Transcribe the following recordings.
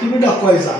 तुम्ही दाखवायचा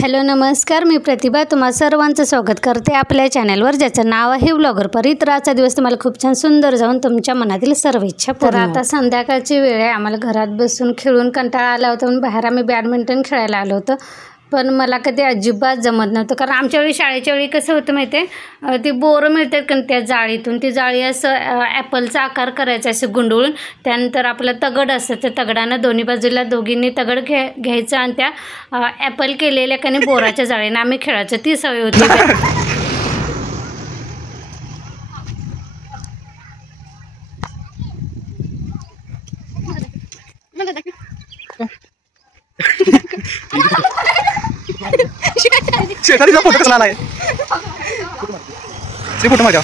हॅलो नमस्कार, मी प्रतिभा तुम्हा सर्वांचं स्वागत करते आपल्या चॅनलवर, ज्याचं नाव आहे व्लॉगर परी. तर आजचा दिवस तुम्हाला खूप छान सुंदर जाऊन तुमच्या मनातील सर्व इच्छा पूर्ण. तर आता संध्याकाळची वेळ आहे. आम्हाला घरात बसून खेळून कंटाळा आला होता म्हणून बाहेर आम्ही बॅडमिंटन खेळायला आलो होतो. पण मला कधी अजिबात जमत नव्हतं, कारण आमच्या वेळी शाळेच्या वेळी कसं होतं माहिती आहे, ती बोरं मिळतात कारण त्या जाळीतून, ती जाळी असं ॲपलचा आकार करायचा असं गुंडळून, त्यानंतर आपलं तगड असतं, त्या तगडानं दोन्ही बाजूला दोघींनी तगड घ्यायचं आणि त्या ॲपल केलेल्या काही बोराच्या जाळीनं आम्ही खेळायचं, ती सवय होती. शेतारीचा फोटो कसला आलाय ते फोटो माझ्या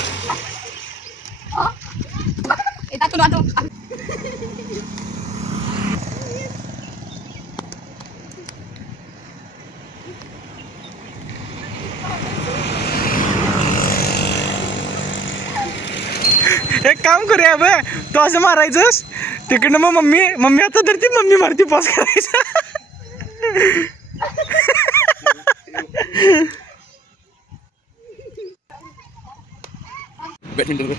एक काम करूया बे, तो असं मारायचंस तिकडनं, मग मम्मी आता तर ती मम्मी मारती, पास करायचा. बॅडमिंटन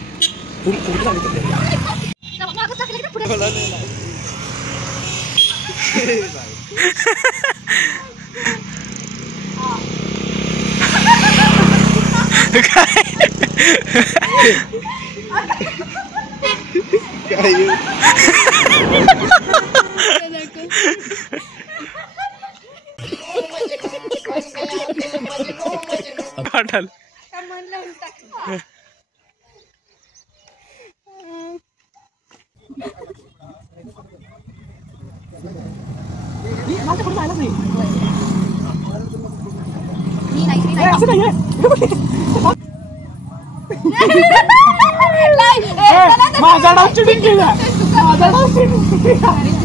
माझा डाव चिटिंग केला, माझा डाव चिटिंग केला.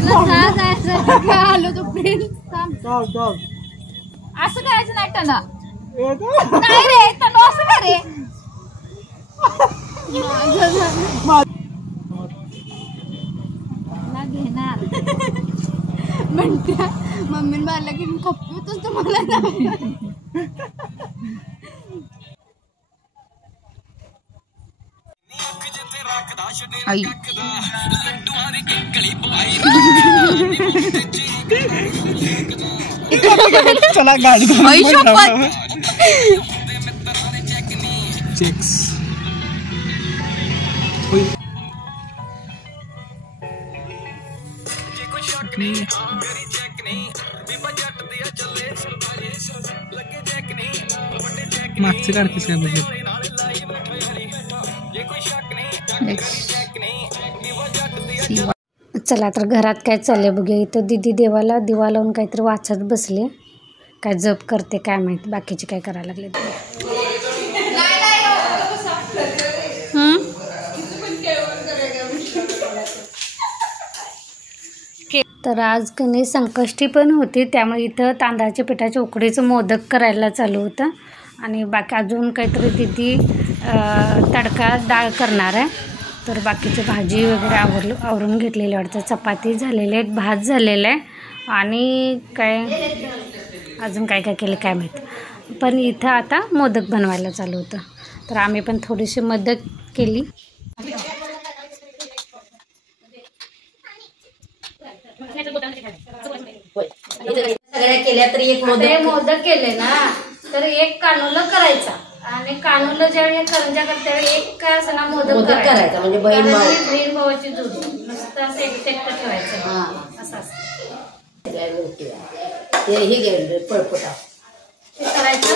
असं करायचं नाही टना, नाही रे टना, असं का रे. घेणार म्हणत्या मम्मीने मारला की खपतोच तुम्हाला. आई चला गाडी चेक्स मागचे काढतेस काय बघ. चला तर घरात काय चाललंय बघूया. इथं दीदी देवाला दिवा लावून काहीतरी वाचत बसले, काय जप करते काय माहित, बाकीचे काय करायला लागले. तर आज कणी संकष्टी पण होती, त्यामुळे इथं तांदळाच्या पिठाच्या उकडीचं मोदक करायला चालू होतं. आणि बाकी अजून काहीतरी दीदी तडका डाळ करणार आहे. तर बाकीची भाजी वगैरे आवरून घेतलेली वाटतं, चपाती झालेली आहेत, भात झालेला आहे, आणि काय अजून काय काय केलं काय माहीत. पण इथं आता मोदक बनवायला चालू होतं, तर आम्ही पण थोडीशी मदत केली. मोदक केले ना, तर एक कानूला करायचा, आणि कानूला ज्यावेळी करंजा करते त्यावेळी एक काय असं ना मोदक करायचा, म्हणजे बहीण भावाची जोडी, नुसतं असं एकटं ठेवायचं असं असतं. करायचं.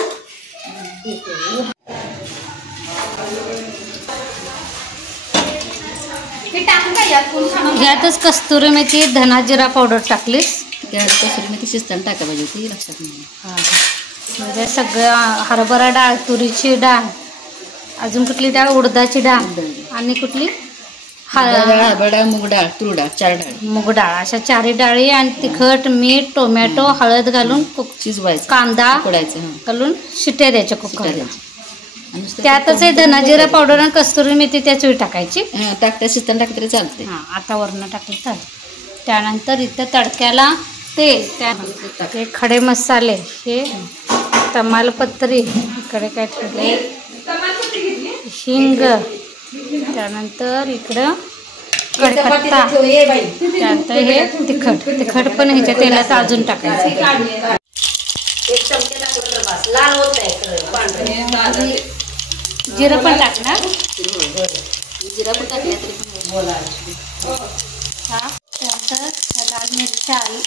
हे टाकून काय यात कोण खाणार? ह्यातच कस्तुरी मेथी धना जिरा पावडर टाकलीस. त्यात कसरी मेथी शिजताना टाका पाहिजे होती, लक्षात नाही. म्हणजे सगळं हरभरा डाळ, तुरीची डाळ, अजून कुठली डाळ, उडदाची डाळ आणि कुठली हरभरा डाळ, मूग डाळ, तूर डाळ, 4 डाळी. मूग डाळ, अशा 4 डाळी आणि तिखट, मीठ, टोमॅटो, हळद घालून शिजवायचं, कांदा उकडायचं, घालून शिट्या द्यायच्या शिट्या कुकर. द्यायच्या. आणि नुसतं त्यातच आहे धना जिरा पावडर आणि कस्तुरी मेथी त्याच वेळी टाकायची. टाकता शिजताना टाकलं तरी चालते. आता वरण टाकलं चालेल. त्यानंतर इथं तडक्याला तेल, ते खडे मसाले, हे तमालपत्री, इकडे काय ठेवले, हिंग, त्यानंतर इकडं कढीपत्ता, त्यानंतर हे तिखट पण ह्याच्या तेलात अजून टाकायचं. जिरं पण टाकणार. जिरा पण टाकल्या तरी पण त्यानंतर लाल मिरच्या आली.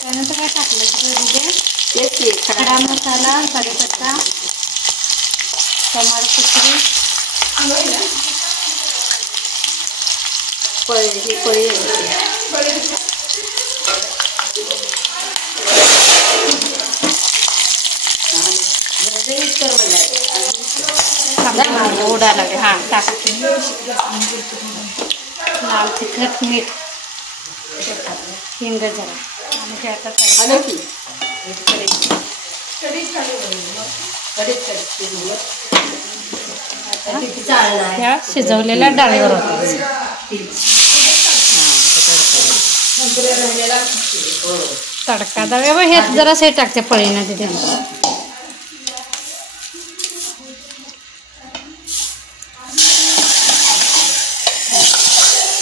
त्यानंतर काय टाकलं तिथे खडा मसाला, कढीपत्ता, तमालपत्री, उडा लागेल. हां टाक. लाल तिखट, मीठ, हिंग जरा आणि ते आता त्या शिजवलेल्या डाळीवर होते. तडका डाळ हे जरा से टाकते पळीनं तिथे.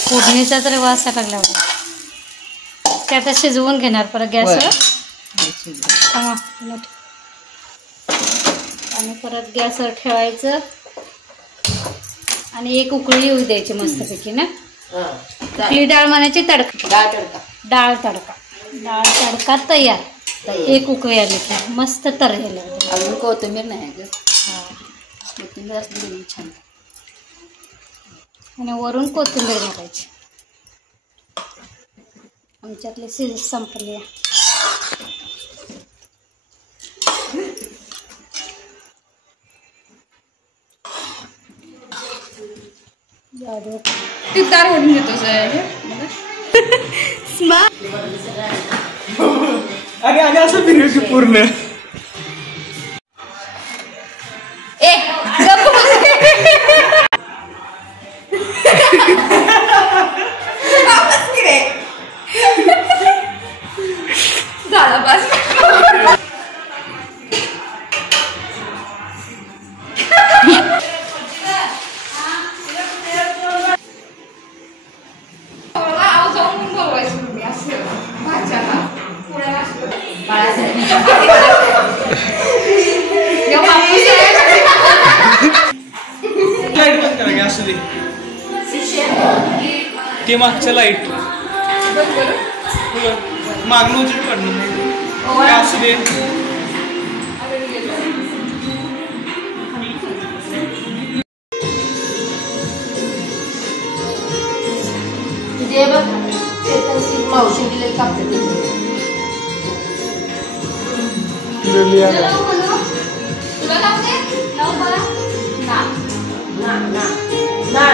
फोडणीचा तरी वास लागला होता. ते आता शिजवून घेणार परत गॅसवर. आणि परत गॅसवर ठेवायचं आणि एक उकळी येऊ द्यायची मस्तपैकी ना. कुठली डाळ म्हणायची? डाळ तडका तयार. एक उकळी आली की मस्त तळलेलं. अजून कोथिंबीर नाही ग. कोथिंबीर असली छान. आणि वरून कोथिंबीर घालायची. आमच्यातले सीज संपले. तिथार ओढून घेतो आणि असं फिरवशी पूर्ण. लाईट बंद करा असू दे. ते मागच्या लाईट मागणं उजेड पडणं असू दे. मावशी दिले कापते. तुला लावते लाव मला ना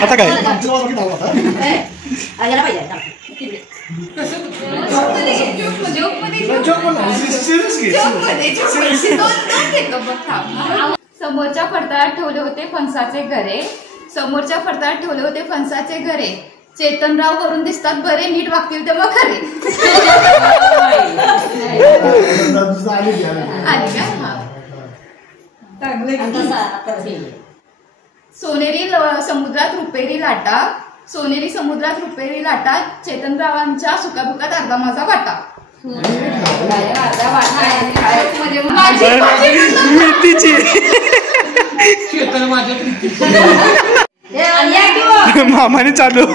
आता काय पाहिजे समोरच्या फडताळात ठेवले होते फणसाचे घरे. समोरच्या फडताळात ठेवले होते फणसाचे घरे. चेतनराव वरून दिसतात बरे, नीट वागतील तेव्हा खरे. आली का? सोनेरी समुद्रात रुपेरी लाटा. सोनेरी समुद्रात रुपेरी लाटा. चेतनरावांच्या सुखादुखात अर्धा माझा वाटा. मेथीची मामाने चालू